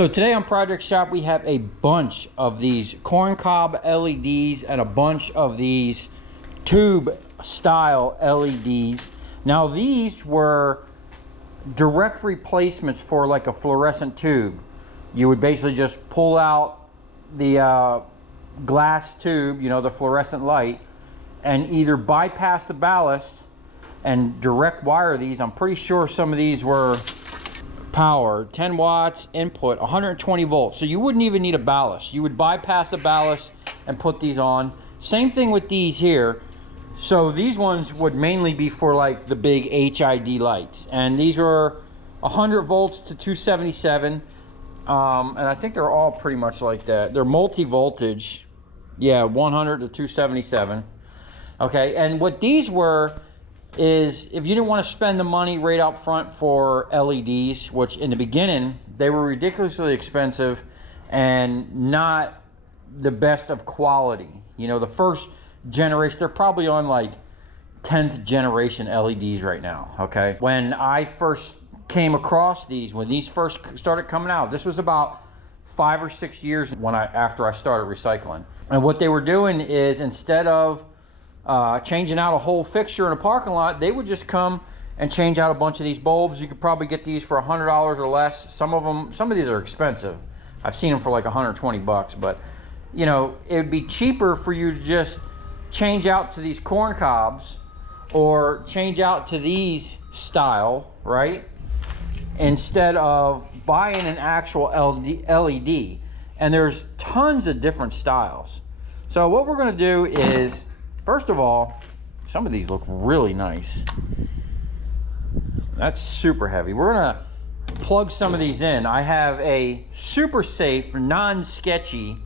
So today on Project Shop we have a bunch of these corncob LEDs and a bunch of these tube style LEDs. Now these were direct replacements for like a fluorescent tube. You would basically just pull out the glass tube, you know, the fluorescent light, and either bypass the ballast and direct wire these. I'm pretty sure some of these were power 10 watts input, 120 volts, so you wouldn't even need a ballast. You would bypass the ballast and put these on. Same thing with these here. So these ones would mainly be for like the big HID lights, and these were 100 volts to 277, and I think they're all pretty much like that. They're multi-voltage, yeah, 100 to 277. Okay, and what these were is, if you didn't want to spend the money right up front for LEDs, which in the beginning they were ridiculously expensive and not the best of quality. You know, the first generation, they're probably on like 10th generation LEDs right now. Okay, when I first came across these, when these first started coming out, this was about 5 or 6 years after I started recycling. And what they were doing is, instead of changing out a whole fixture in a parking lot, they would just come and change out a bunch of these bulbs. You could probably get these for $100 or less. Some of these are expensive. I've seen them for like 120 bucks, but you know, it would be cheaper for you to just change out to these corn cobs or change out to these style, right? Instead of buying an actual LED. And there's tons of different styles. So what we're gonna do is, first of all, some of these look really nice. That's super heavy. We're gonna plug some of these in. I have a super safe, non-sketchy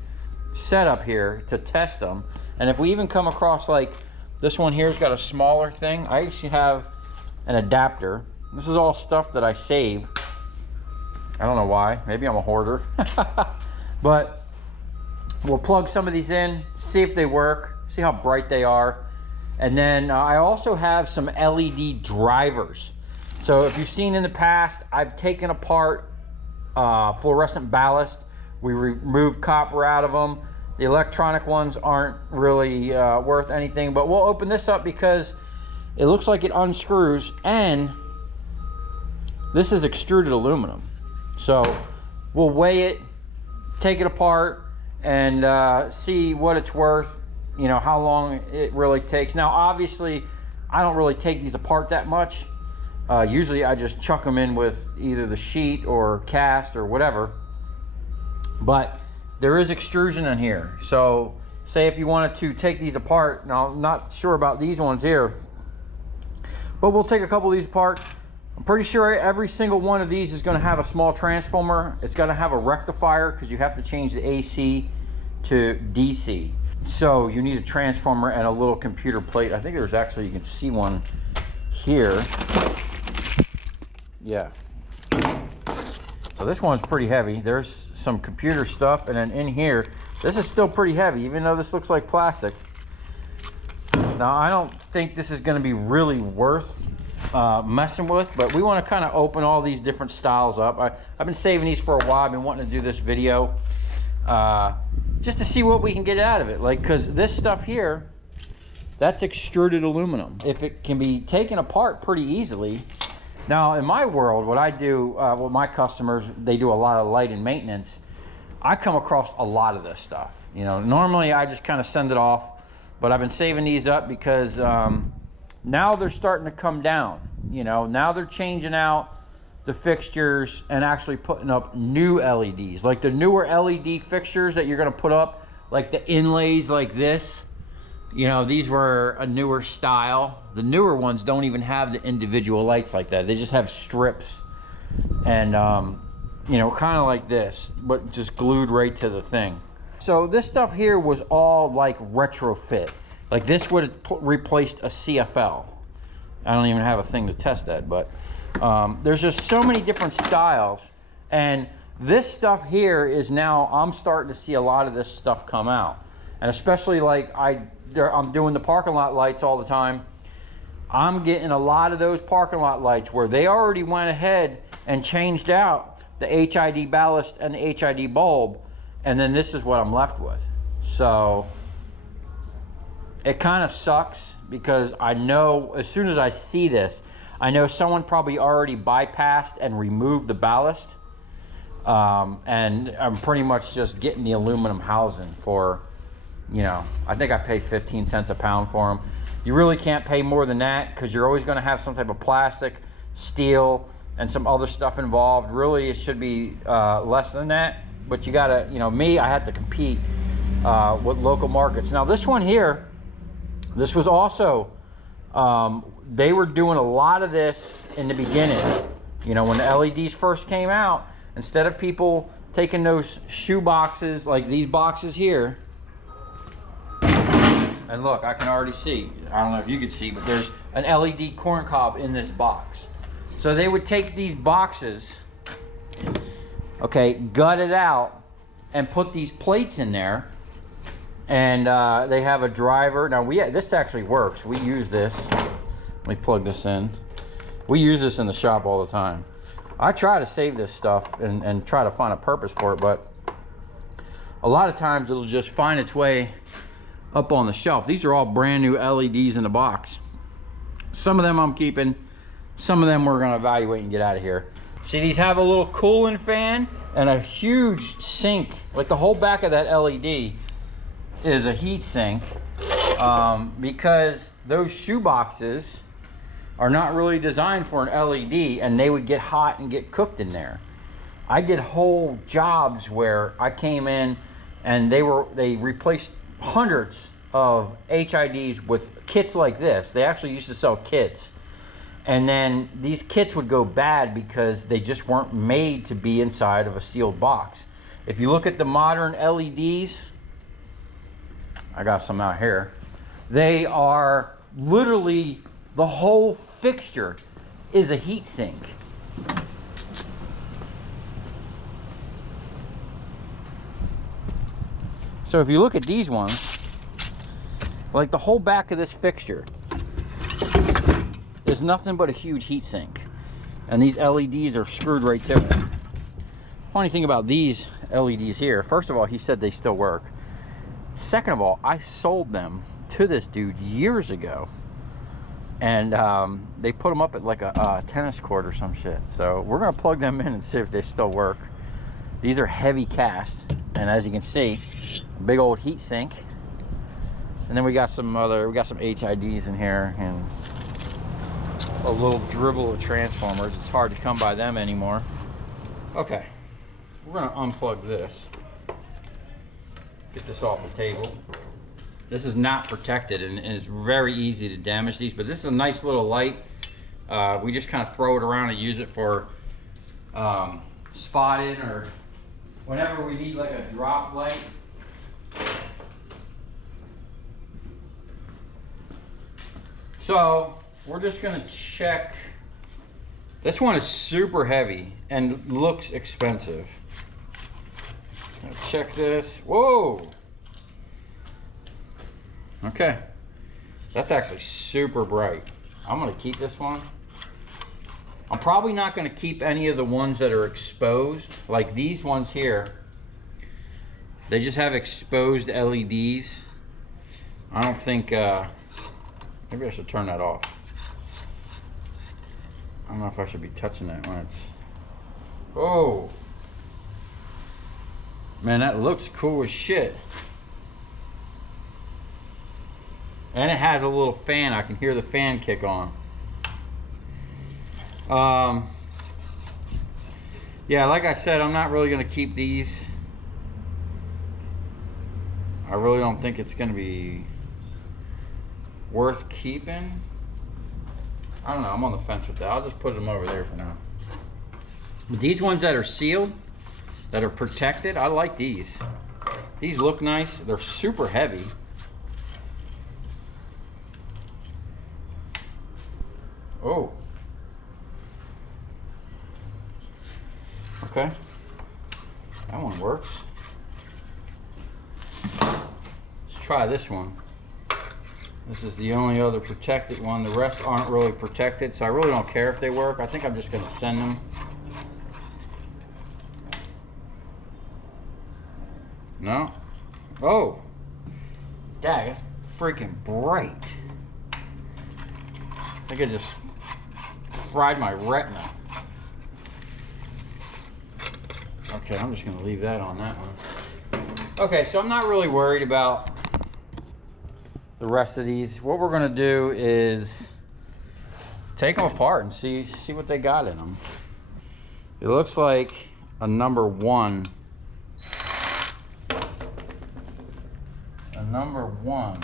setup here to test them. And if we even come across, like this one here's got a smaller thing, I actually have an adapter. This is all stuff that I save. I don't know why, maybe I'm a hoarder. But we'll plug some of these in, see if they work, see how bright they are. And then I also have some LED drivers. So if you've seen in the past, I've taken apart fluorescent ballast. We removed copper out of them. The electronic ones aren't really worth anything, but we'll open this up because it looks like it unscrews, and this is extruded aluminum. So we'll weigh it, take it apart, and see what it's worth, you know, how long it really takes. Now obviously I don't really take these apart that much. Usually I just chuck them in with either the sheet or cast or whatever, but there is extrusion in here. So say if you wanted to take these apart, now I'm not sure about these ones here, but we'll take a couple of these apart. I'm pretty sure every single one of these is going to have a small transformer. It's got to have a rectifier because you have to change the AC to DC. So you need a transformer and a little computer plate. I think there's actually, you can see one here. Yeah. So this one's pretty heavy. There's some computer stuff, and then in here, this is still pretty heavy, even though this looks like plastic. Now I don't think this is going to be really worth messing with, but we want to kind of open all these different styles up. I've been saving these for a while. I've been wanting to do this video just to see what we can get out of it. Like, because this stuff here, that's extruded aluminum. If it can be taken apart pretty easily. Now in my world, what I do with my customers, they do a lot of light and maintenance. I come across a lot of this stuff. You know, normally I just kind of send it off, but I've been saving these up because now they're starting to come down. You know, now they're changing out the fixtures and actually putting up new LEDs, like the newer LED fixtures that you're going to put up, like the inlays like this. You know, these were a newer style. The newer ones don't even have the individual lights like that. They just have strips and you know, kind of like this, but just glued right to the thing. So this stuff here was all like retrofit. Like this would have replaced a CFL. I don't even have a thing to test that, but there's just so many different styles. And this stuff here is now, I'm starting to see a lot of this stuff come out. And especially like I'm doing the parking lot lights all the time. I'm getting a lot of those parking lot lights where they already went ahead and changed out the HID ballast and the HID bulb, and then this is what I'm left with. So it kind of sucks because I know as soon as I see this, I know someone probably already bypassed and removed the ballast. And I'm pretty much just getting the aluminum housing for, you know, I think I pay 15 cents a pound for them. You really can't pay more than that because you're always going to have some type of plastic, steel, and some other stuff involved. Really, it should be less than that. But you gotta, you know, me, I had to compete with local markets. Now this one here, this was also, they were doing a lot of this in the beginning. You know, when the LEDs first came out, instead of people taking those shoe boxes, like these boxes here, and look, I can already see, I don't know if you can see, but there's an LED corn cob in this box. So they would take these boxes, okay, gut it out, and put these plates in there. And they have a driver. Now this actually works. We use this. Let me plug this in. We use this in the shop all the time. I try to save this stuff and try to find a purpose for it, but a lot of times it'll just find its way up on the shelf. These are all brand new LEDs in the box. Some of them I'm keeping, some of them we're gonna evaluate and get out of here. See, these have a little cooling fan and a huge sink. Like the whole back of that LED is a heat sink because those shoe boxes are not really designed for an LED, and they would get hot and get cooked in there. I did whole jobs where I came in and they replaced hundreds of HIDs with kits like this. They actually used to sell kits. And then these kits would go bad because they just weren't made to be inside of a sealed box. If you look at the modern LEDs, I got some out here, they are literally, the whole fixture is a heat sink. So if you look at these ones, like the whole back of this fixture is nothing but a huge heat sink. And these LEDs are screwed right to it. Funny thing about these LEDs here, first of all, he said they still work. Second of all, I sold them to this dude years ago. And they put them up at like a tennis court or some shit. So we're gonna plug them in and see if they still work. These are heavy cast, and as you can see, a big old heat sink. And then we got some HIDs in here and a little dribble of transformers. It's hard to come by them anymore. Okay, we're gonna unplug this. Get this off the table. This is not protected, and it's very easy to damage these, but this is a nice little light. We just kind of throw it around and use it for spotting or whenever we need like a drop light. So we're just gonna check. This one is super heavy and looks expensive. Just gonna check this. Whoa. Okay, that's actually super bright. I'm gonna keep this one. I'm probably not gonna keep any of the ones that are exposed, like these ones here. They just have exposed LEDs. I don't think, maybe I should turn that off. I don't know if I should be touching that when it's, oh. Man, that looks cool as shit. And it has a little fan. I can hear the fan kick on. Yeah, like I said, I'm not really gonna keep these. I really don't think it's gonna be worth keeping. I don't know, I'm on the fence with that. I'll just put them over there for now. But these ones that are sealed, that are protected, I like these. These look nice. They're super heavy. Oh. Okay. That one works. Let's try this one. This is the only other protected one. The rest aren't really protected, so I really don't care if they work. I think I'm just gonna send them. No. Oh. Dang, it's freaking bright. I think I just fried my retina. Okay, I'm just gonna leave that on that one. Okay, so I'm not really worried about the rest of these. What we're gonna do is take them apart and see what they got in them. It looks like a number 1. A number 1.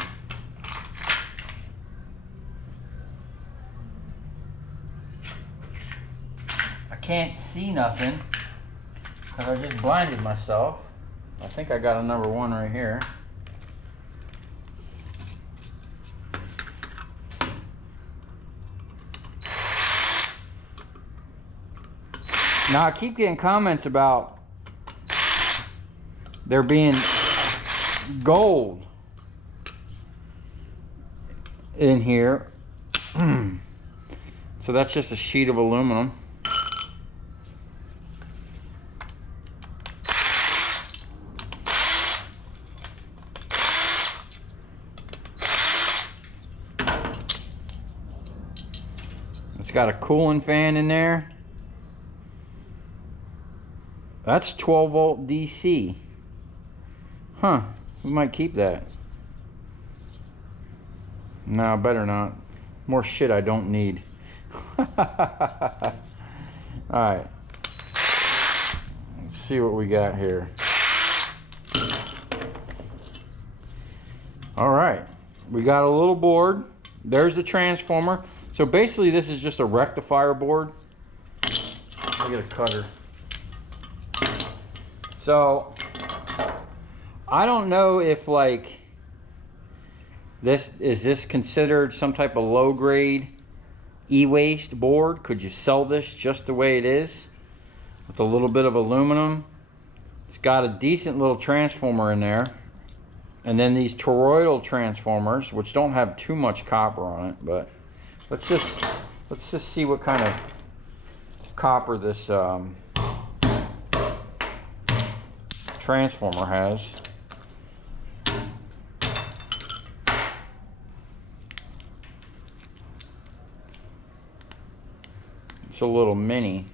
I can't see nothing because I just blinded myself. I think I got a number 1 right here. Now I keep getting comments about there being gold in here. So that's just a sheet of aluminum. It's got a cooling fan in there. That's 12 volt DC. Huh, we might keep that. No, better not. More shit I don't need. Alright. Let's see what we got here. Alright. We got a little board. There's the transformer. So basically this is just a rectifier board. I'll get a cutter. So I don't know if like this is considered some type of low grade e-waste board. Could you sell this just the way it is with a little bit of aluminum? It's got a decent little transformer in there, and then these toroidal transformers which don't have too much copper on it, but let's just see what kind of copper this transformer has. It's a little mini.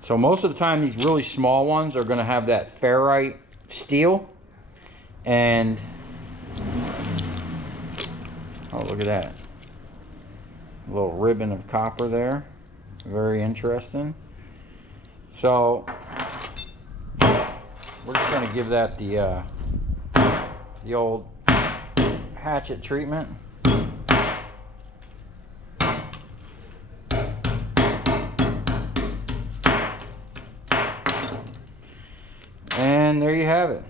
So most of the time these really small ones are going to have that ferrite steel, and oh, look at that, a little ribbon of copper there. Very interesting. So we're just going to give that the old hatchet treatment. And there you have it.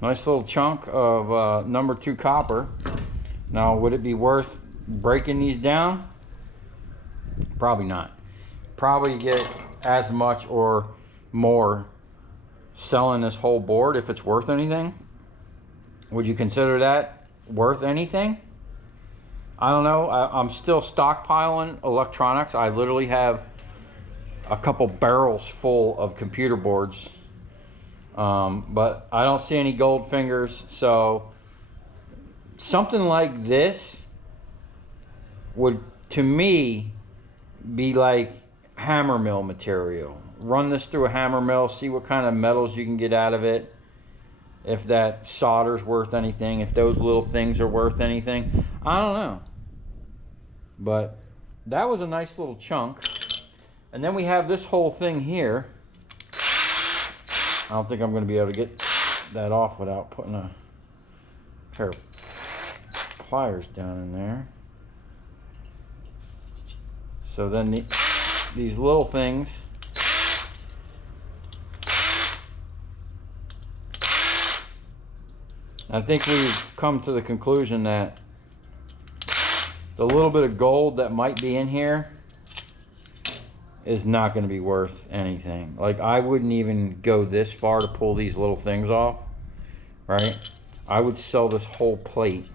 Nice little chunk of number 2 copper. Now, would it be worth breaking these down? Probably not. Probably get as much or more selling this whole board if it's worth anything. Would you consider that worth anything? I don't know. I'm still stockpiling electronics. I literally have a couple barrels full of computer boards, but I don't see any gold fingers. So something like this would, to me, be like hammer mill material. Run this through a hammer mill, see what kind of metals you can get out of it, if that solder's worth anything, if those little things are worth anything. I don't know, but that was a nice little chunk. And then we have this whole thing here. I don't think I'm going to be able to get that off without putting a pair of pliers down in there. So then these little things, I think we've come to the conclusion that the little bit of gold that might be in here is not going to be worth anything. Like, I wouldn't even go this far to pull these little things off, right? I would sell this whole plate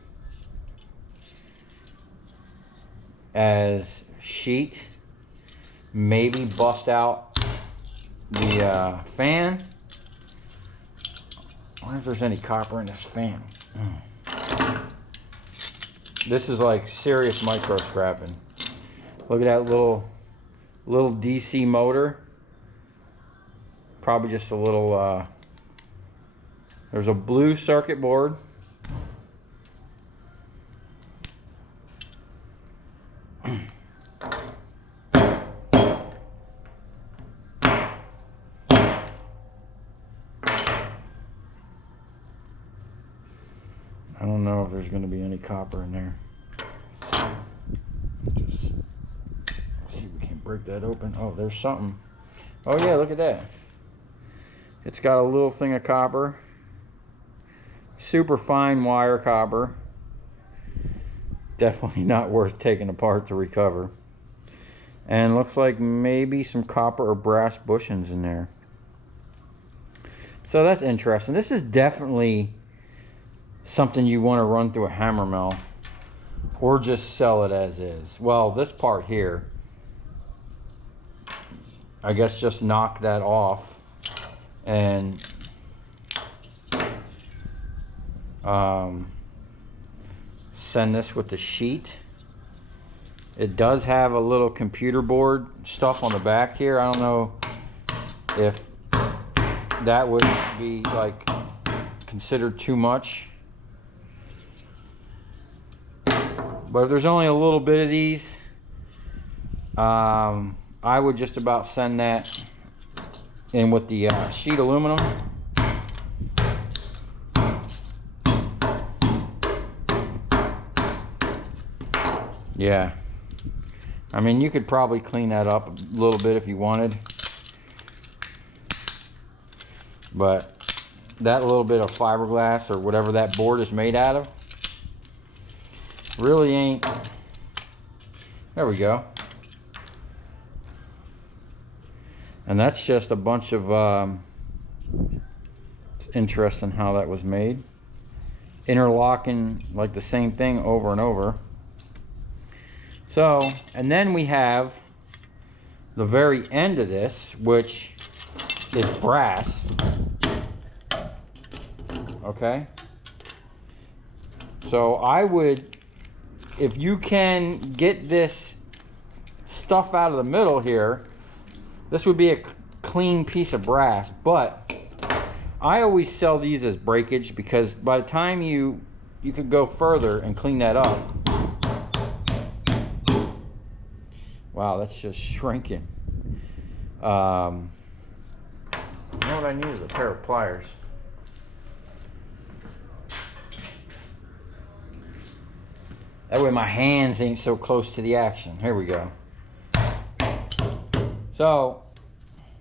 as sheet maybe bust out the fan. I wonder if there's any copper in this fan. This is like serious micro scrapping. Look at that little DC motor. Probably just a little, there's a blue circuit board. I don't know if there's going to be any copper in there. Just see if we can break that open. Oh, there's something. Oh yeah, look at that. It's got a little thing of copper. Super fine wire copper. Definitely not worth taking apart to recover. And looks like maybe some copper or brass bushings in there. So that's interesting. This is definitely something you want to run through a hammer mill or just sell it as is. Well, this part here, I guess just knock that off and send this with the sheet. It does have a little computer board stuff on the back here. I don't know if that would be like considered too much. But if there's only a little bit of these, I would just about send that in with the sheet aluminum. Yeah. I mean, you could probably clean that up a little bit if you wanted. But that little bit of fiberglass or whatever that board is made out of really ain't. There we go. And that's just a bunch of it's interesting how that was made, interlocking like the same thing over and over. So, and then we have the very end of this, which is brass. Okay, so I would, if you can get this stuff out of the middle here, this would be a clean piece of brass. But I always sell these as breakage, because by the time you could go further and clean that up. Wow, that's just shrinking. You know what I need is a pair of pliers. That way my hands ain't so close to the action. Here we go. So,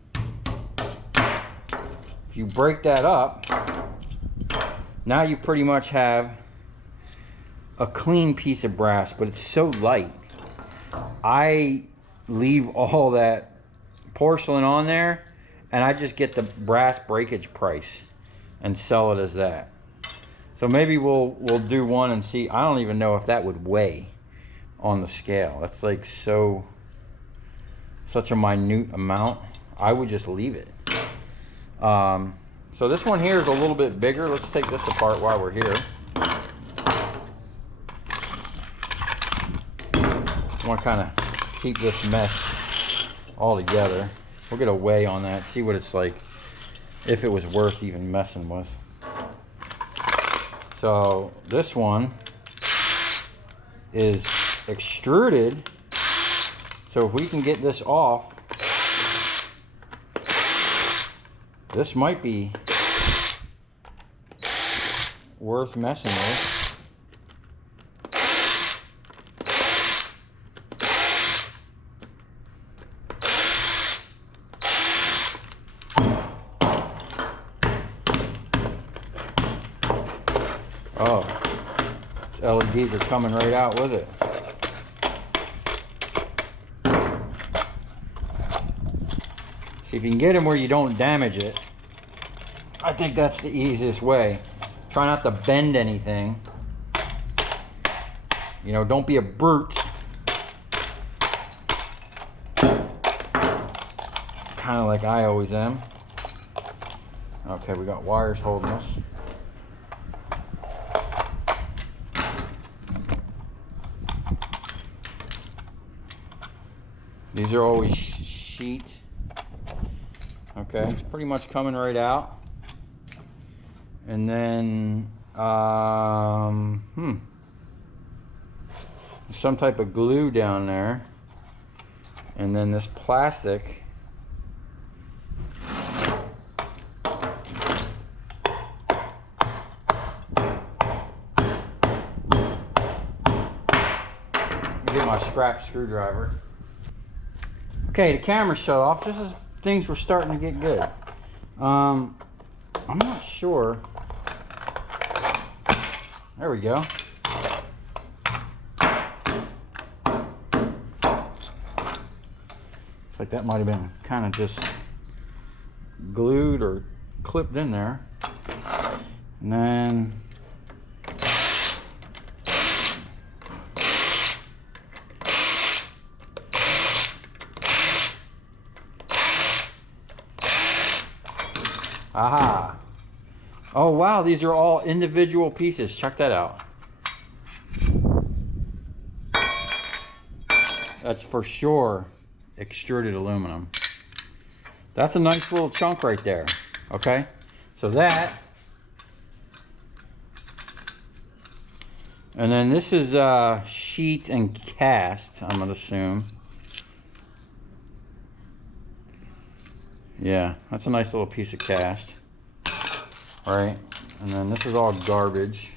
if you break that up, now you pretty much have a clean piece of brass, but it's so light. I leave all that porcelain on there, and I just get the brass breakage price and sell it as that. So maybe we'll do one and see. I don't even know if that would weigh on the scale. That's like such a minute amount. I would just leave it. So this one here is a little bit bigger. Let's take this apart while we're here. I want to kind of keep this mess all together. We'll get a weigh on that, see what it's like, if it was worth even messing with. So this one is extruded. So if we can get this off, this might be worth messing with. Oh, these LEDs are coming right out with it. See if you can get them where you don't damage it. I think that's the easiest way. Try not to bend anything. You know, don't be a brute. kind of like I always am. Okay, we got wires holding us. These are always sheet. Okay, it's pretty much coming right out. And then, there's some type of glue down there. And then this plastic. Get my scrap screwdriver. Okay, the camera shut off just as things were starting to get good. I'm not sure. There we go. Looks like that might have been kind of just glued or clipped in there. And then aha. Oh wow, these are all individual pieces. Check that out. That's for sure extruded aluminum. That's a nice little chunk right there. Okay, so that, and then this is sheet and cast, I'm gonna assume. Yeah, that's a nice little piece of cast. Right, and then this is all garbage,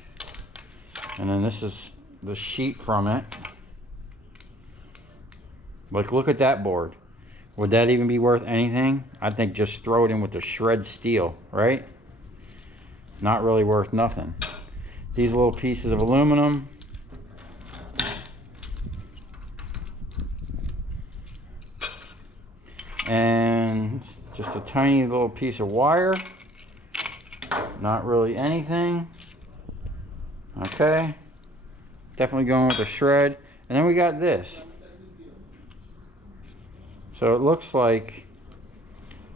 and then this is the sheet from it. Like, look at that board. Would that even be worth anything? I think just throw it in with the shred steel, right? Not really worth nothing. These little pieces of aluminum. And just a tiny little piece of wire. Not really anything. Okay. Definitely going with the shred. And then we got this. So it looks like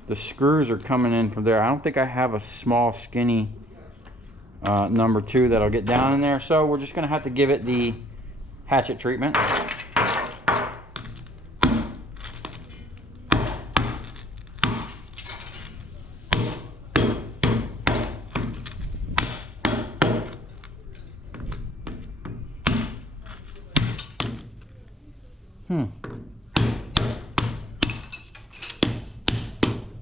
the screws are coming in from there. I don't think I have a small skinny number 2 that'll get down in there. So we're just going to have to give it the hatchet treatment.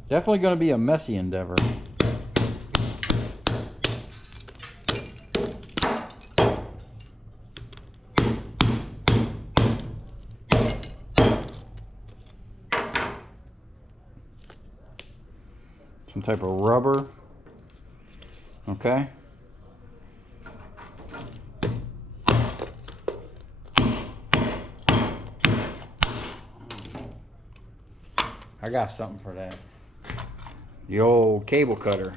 Definitely going to be a messy endeavor. Some type of rubber. Okay. I got something for that. The old cable cutter.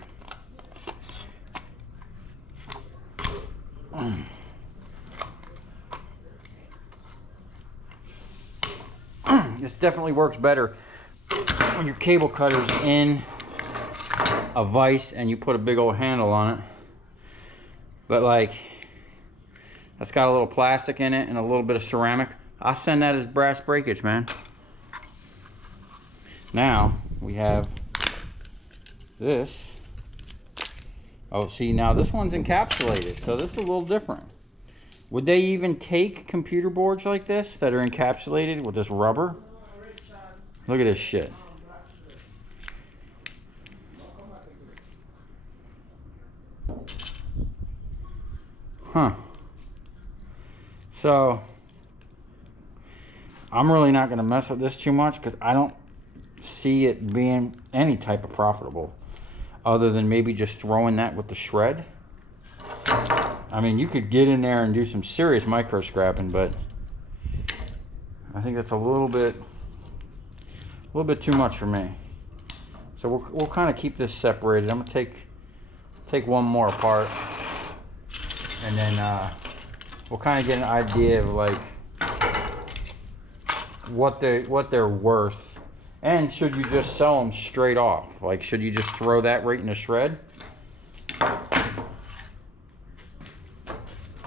This definitely works better when your cable cutter's in a vise and you put a big old handle on it. But like, that's got a little plastic in it and a little bit of ceramic. I'll send that as brass breakage, man. Now we have this. Oh, see, now this one's encapsulated, so this is a little different. Would they even take computer boards like this that are encapsulated with this rubber? Look at this shit. Huh. So I'm really not going to mess with this too much because I don't see it being any type of profitable other than maybe just throwing that with the shred. I mean, you could get in there and do some serious micro scrapping, but I think that's a little bit too much for me. So we'll kind of keep this separated. I'm gonna take one more apart, and then we'll kind of get an idea of like what they're worth And should you just sell them straight off? Like, should you just throw that right in the shred?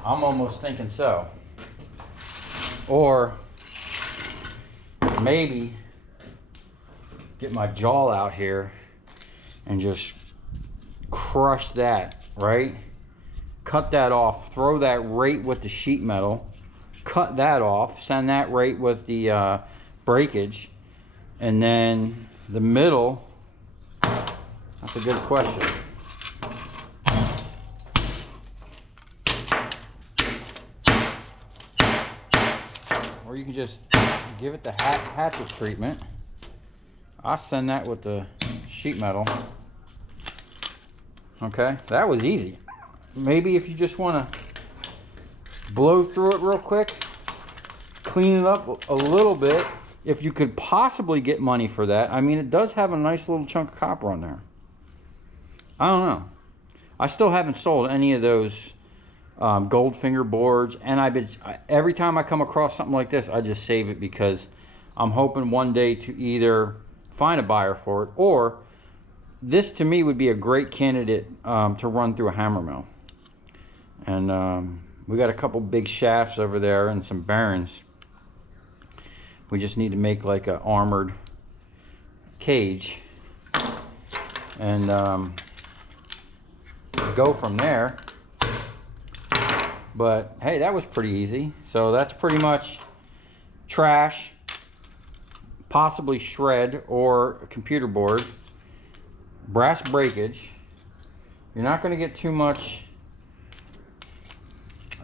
I'm almost thinking so. Or maybe get my jaw out here and just crush that, right? Cut that off, throw that right with the sheet metal, cut that off, send that right with the breakage, and then the middle, that's a good question. Or you can just give it the hatchet treatment. I'll send that with the sheet metal. Okay, that was easy. Maybe if you just want to blow through it real quick, clean it up a little bit, if you could possibly get money for that. I mean, it does have a nice little chunk of copper on there. I don't know. I still haven't sold any of those Goldfinger boards, and every time I come across something like this, I just save it because I'm hoping one day to either find a buyer for it, or this to me would be a great candidate to run through a hammer mill. And we got a couple big shafts over there and some bearings. We just need to make like an armored cage and go from there. But hey, that was pretty easy. So that's pretty much trash, possibly shred or a computer board, brass breakage. You're not going to get too much.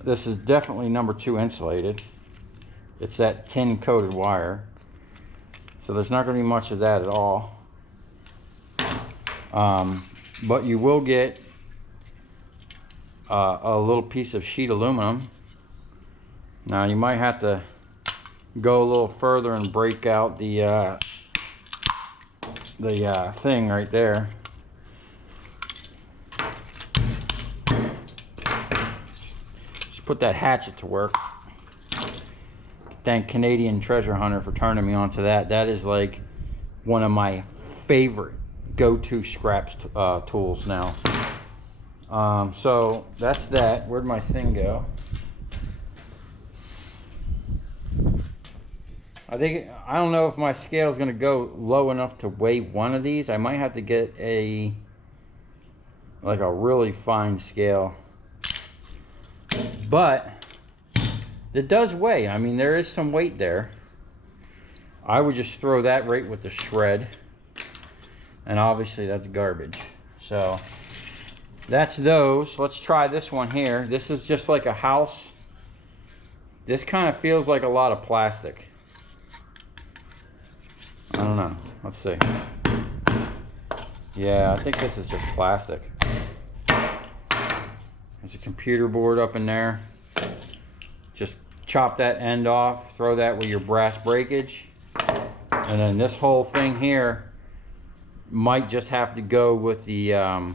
This is definitely number 2 insulated. It's that tin coated wire. So there's not going to be much of that at all. But you will get a little piece of sheet aluminum. Now you might have to go a little further and break out the thing right there. Put that hatchet to work. Thank Canadian Treasure Hunter for turning me on to that. That is like one of my favorite go-to scraps tools now. So that's that. Where'd my thing go? I don't know if my scale is going to go low enough to weigh one of these. I might have to get a really fine scale. But it does weigh. I mean, there is some weight there. I would just throw that right with the shred. And obviously that's garbage. So that's those. Let's try this one here. This is just like a house. This kind of feels like a lot of plastic. I don't know. Let's see. Yeah, I think this is just plastic. There's a computer board up in there. Just chop that end off, throw that with your brass breakage. And then this whole thing here might just have to go with the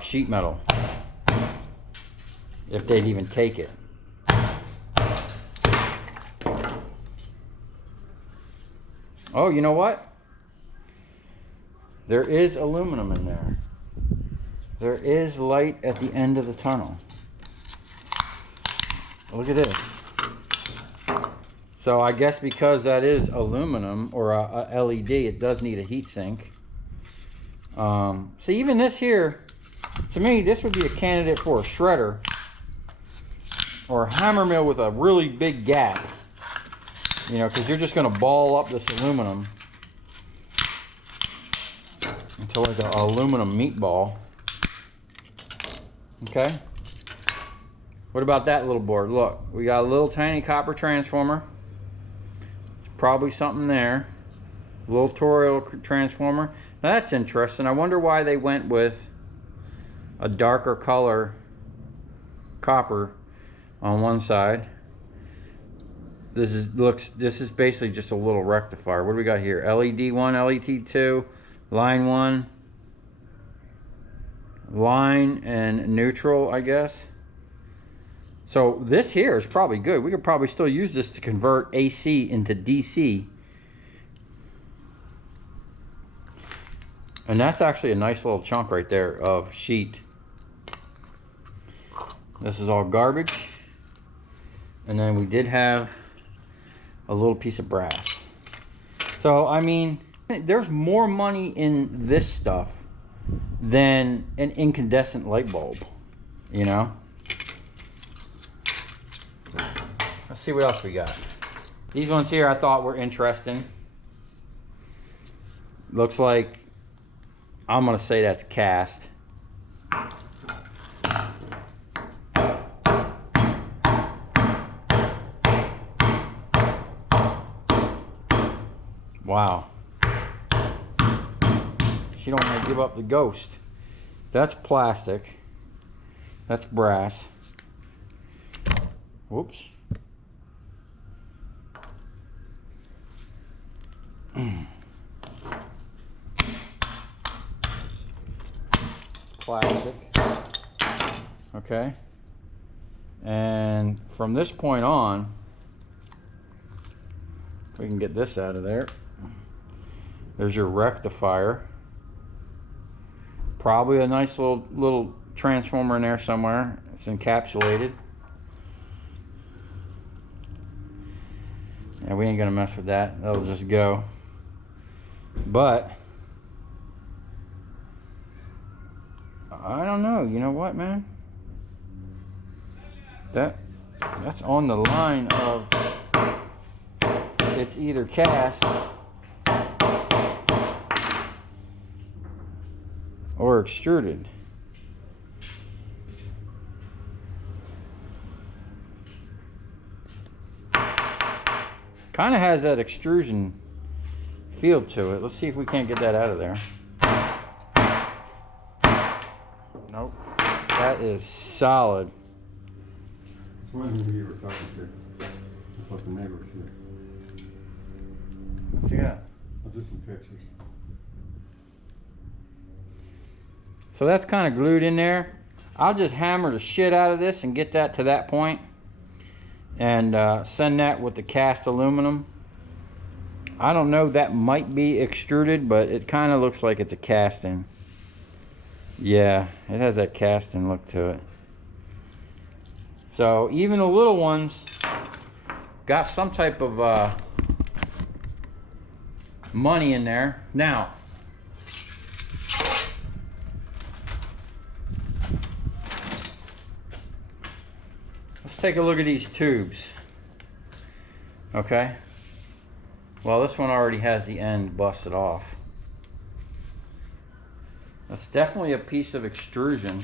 sheet metal, if they'd even take it. Oh, you know what? There is aluminum in there. There is light at the end of the tunnel. Look at this. So I guess because that is aluminum or a LED, it does need a heat sink. See, even this here, to me, this would be a candidate for a shredder or a hammer mill with a really big gap. You know, because you're just going to ball up this aluminum into like an aluminum meatball. Okay. What about that little board? Look, we got a little tiny copper transformer. There's probably something there. A little toroidal transformer. Now that's interesting. I wonder why they went with a darker color copper on one side. This is basically just a little rectifier. What do we got here? LED 1, LED 2, line 1. Line and neutral, I guess. So this here is probably good. We could probably still use this to convert AC into DC And that's actually a nice little chunk right there of sheet. This is all garbage. And then we did have a little piece of brass. So, I mean, there's more money in this stuff than an incandescent light bulb, you know? Let's see what else we got. These ones here I thought were interesting. Looks like, I'm gonna say that's cast. Wow. She don't want to give up the ghost. That's plastic. That's brass. Whoops. Plastic. Okay. And from this point on, if we can get this out of there, there's your rectifier. Probably a nice little transformer in there somewhere. It's encapsulated. And we ain't gonna mess with that. That'll just go. But I don't know. You know what, man? That's on the line of it's either cast or extruded. Kind of has that extrusion feel to it. Let's see if we can't get that out of there. Nope. That is solid. It's one who you were talking to. It's like the neighbors here. What you got? I'll do some pictures. So that's kind of glued in there. I'll just hammer the shit out of this and get that to that point, and send that with the cast aluminum. I don't know, that might be extruded, but it kind of looks like it's a casting. Yeah, it has that casting look to it. So even the little ones got some type of money in there. Now, let's take a look at these tubes. Okay. Well, this one already has the end busted off. That's definitely a piece of extrusion.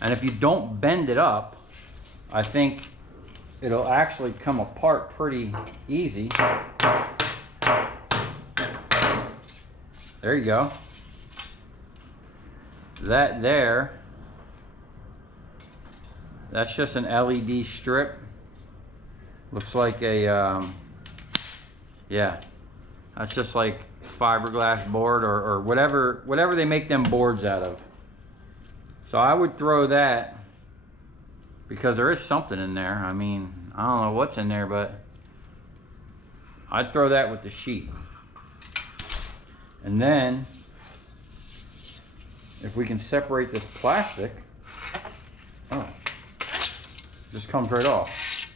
And if you don't bend it up, I think it'll actually come apart pretty easy. There you go. That there, that's just an LED strip. Looks like a, yeah, that's just like fiberglass board or whatever they make them boards out of. So I would throw that, because there is something in there. I mean, I don't know what's in there, but I'd throw that with the sheet. And then, if we can separate this plastic, oh, just comes right off.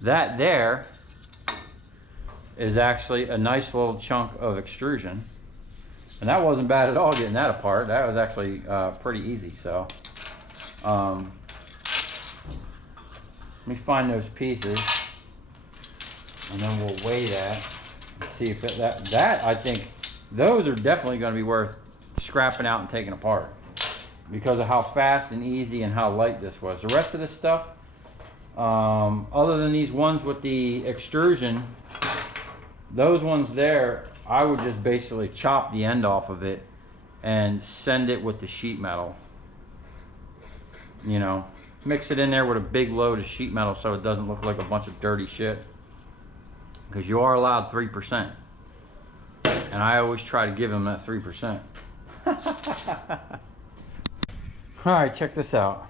That there is actually a nice little chunk of extrusion. And that wasn't bad at all getting that apart. That was actually pretty easy. So, let me find those pieces, and then we'll weigh that and see if that I think those are definitely going to be worth scrapping out and taking apart, because of how fast and easy and how light this was. The rest of this stuff, other than these ones with the extrusion, those ones there, I would just basically chop the end off of it and send it with the sheet metal. You know, mix it in there with a big load of sheet metal so it doesn't look like a bunch of dirty shit. Because you are allowed 3%. And I always try to give them that 3%. Alright, check this out.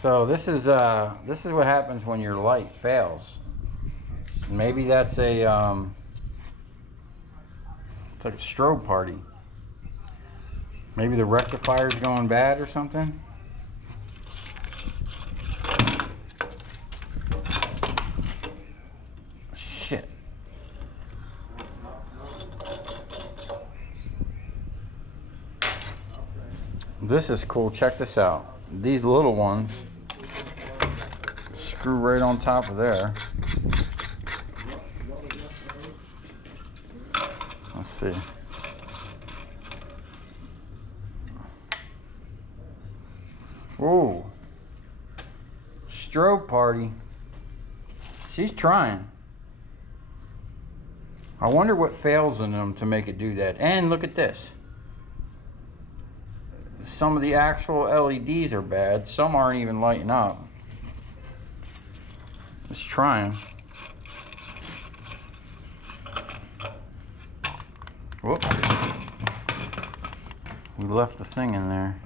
So this is what happens when your light fails. Maybe that's a It's like a strobe party. Maybe the rectifier's going bad or something. Shit. This is cool. Check this out. These little ones screw right on top of there. Let's see. Ooh. Strobe party. She's trying. I wonder what fails in them to make it do that. And look at this. Some of the actual LEDs are bad. Some aren't even lighting up. It's trying. Whoop. We left the thing in there.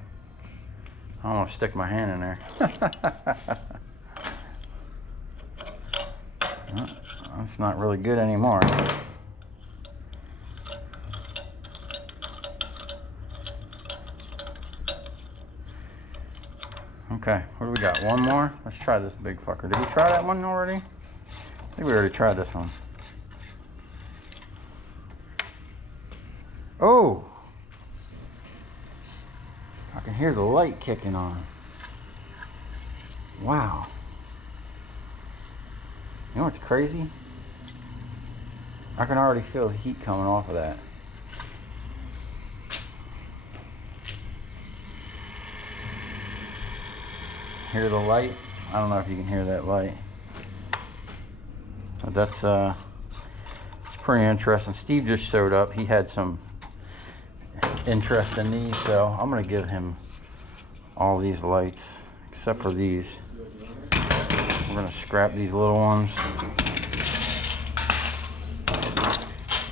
I don't want to stick my hand in there. That's not really good anymore. Okay, what do we got? One more? Let's try this big fucker. Did we try that one already? I think we already tried this one. Oh! I can hear the light kicking on. Wow. You know what's crazy? I can already feel the heat coming off of that. Hear the light? I don't know if you can hear that light. But that's it's pretty interesting. Steve just showed up. He had some interest in these, so I'm gonna give him all these lights except for these. We're gonna scrap these little ones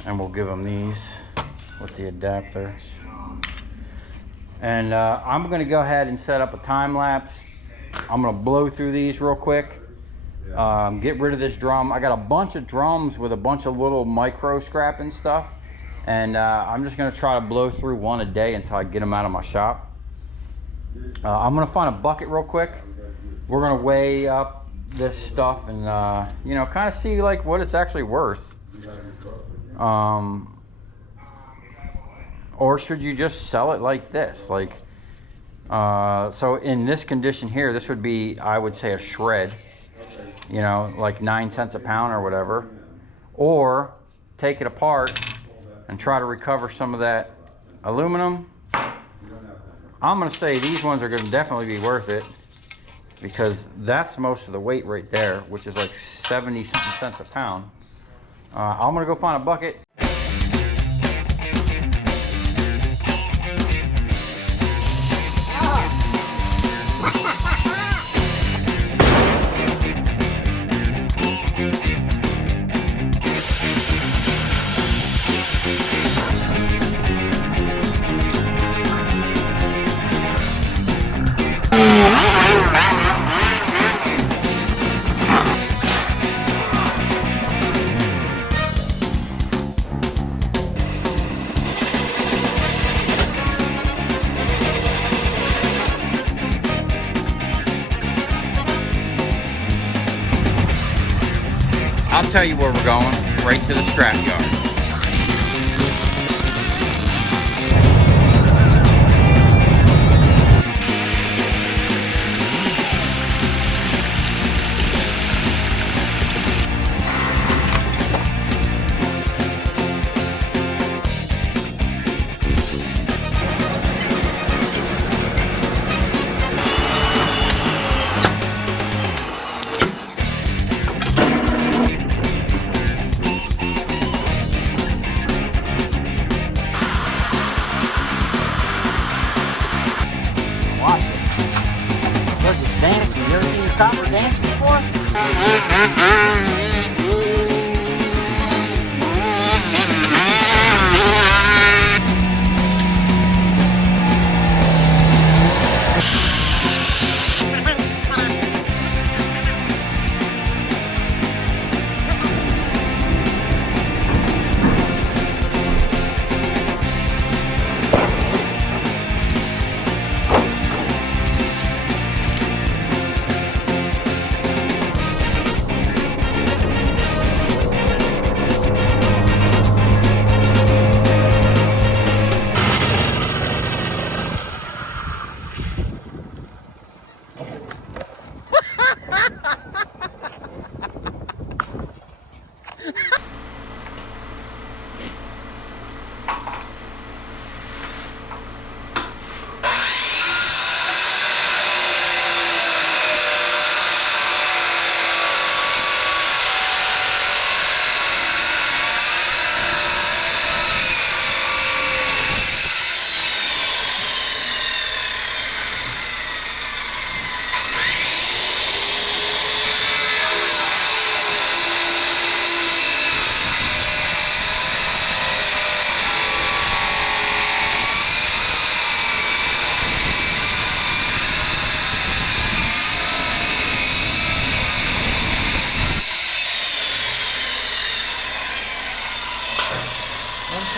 and we'll give him these with the adapter. And I'm gonna go ahead and set up a time lapse. I'm gonna blow through these real quick. Get rid of this drum. I got a bunch of drums with a bunch of little micro scrapping stuff, and I'm just gonna try to blow through one a day until I get them out of my shop. I'm gonna find a bucket real quick. We're gonna weigh up this stuff and you know, kind of see like what it's actually worth. Or should you just sell it like this? Like, so in this condition here, this would be, I would say, a shred. You know, like 9 cents a pound or whatever. Or take it apart and try to recover some of that aluminum. I'm gonna say these ones are gonna definitely be worth it, because that's most of the weight right there, which is like 70 something cents a pound. I'm gonna go find a bucket. I'll tell you where we're going, right to the scrap yard.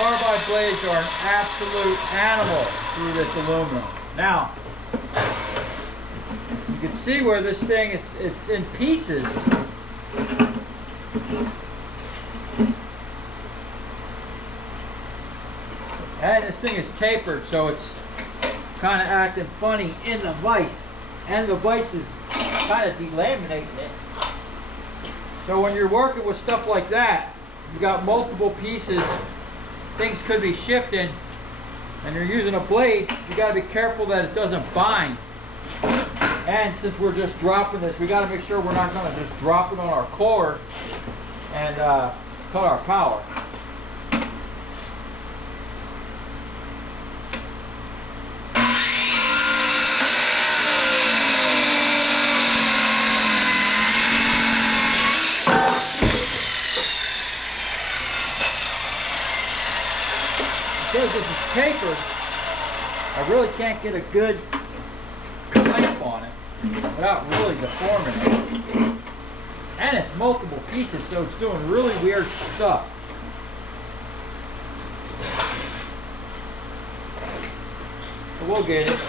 Carbide blades are an absolute animal through this aluminum. Now, you can see where this thing it's in pieces. And this thing is tapered, so it's kind of acting funny in the vise. And the vise is kind of delaminating it. So when you're working with stuff like that, you got multiple pieces, things could be shifting, and you're using a blade, you got to be careful that it doesn't bind. And since we're just dropping this, we got to make sure we're not going to just drop it on our cord and cut our power. Because this is tapered, I really can't get a good clamp on it without really deforming it. And it's multiple pieces, so it's doing really weird stuff. So we'll get it.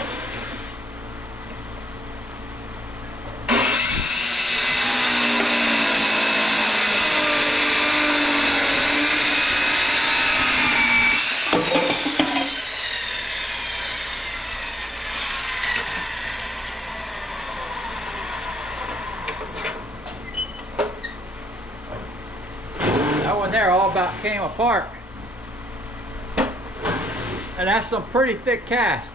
There all about came apart, and that's some pretty thick cast.